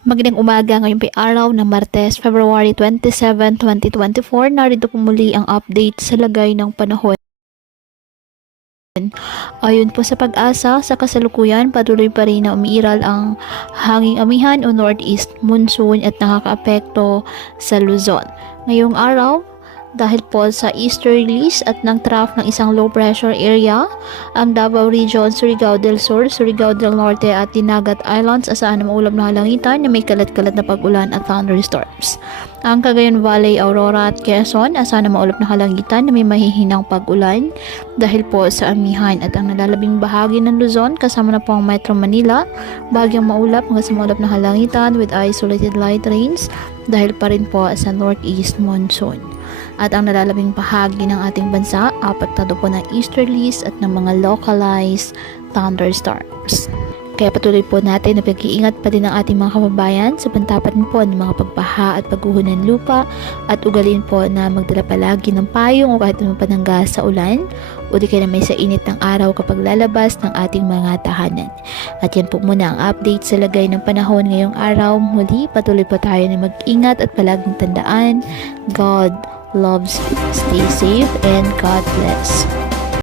Magandang umaga, ngayon ay araw ng Martes, February 27, 2024. Narito po muli ang update sa lagay ng panahon. Ayon po sa Pag-asa, sa kasalukuyan patuloy pa rin na umiiral ang hanging amihan o northeast monsoon at nakakaapekto sa Luzon. Ngayong araw, dahil po sa easterlies at ng trough ng isang low pressure area, ang Davao Region, Surigao del Sur, Surigao del Norte at Dinagat Islands asahan na maulap na halangitan na may kalat-kalat na pag-ulan at thunderstorms. Ang Cagayan Valley, Aurora at Quezon asahan na maulap na halangitan na may mahihinang pag-ulan dahil po sa amihan, at ang nalalabing bahagi ng Luzon kasama na po ang Metro Manila, bagyang maulap hanggang sa maulap na halangitan with isolated light rains dahil pa rin po sa northeast monsoon. At ang nalalabing bahagi ng ating bansa, apektado po ng easterlies at ng mga localized thunderstorms. Kaya patuloy po natin na pag-iingat pa din ang ating mga kababayan sa pantapan po ng mga pagbaha at pagguho ng lupa, at ugalin po na magdala palagi ng payong o kahit anong panangga sa ulan o di kaya may sa init ng araw kapag lalabas ng ating mga tahanan. At yan po muna ang update sa lagay ng panahon ngayong araw. Muli, patuloy po tayo na mag-ingat at palaging tandaan, God loves you. Stay safe and God bless.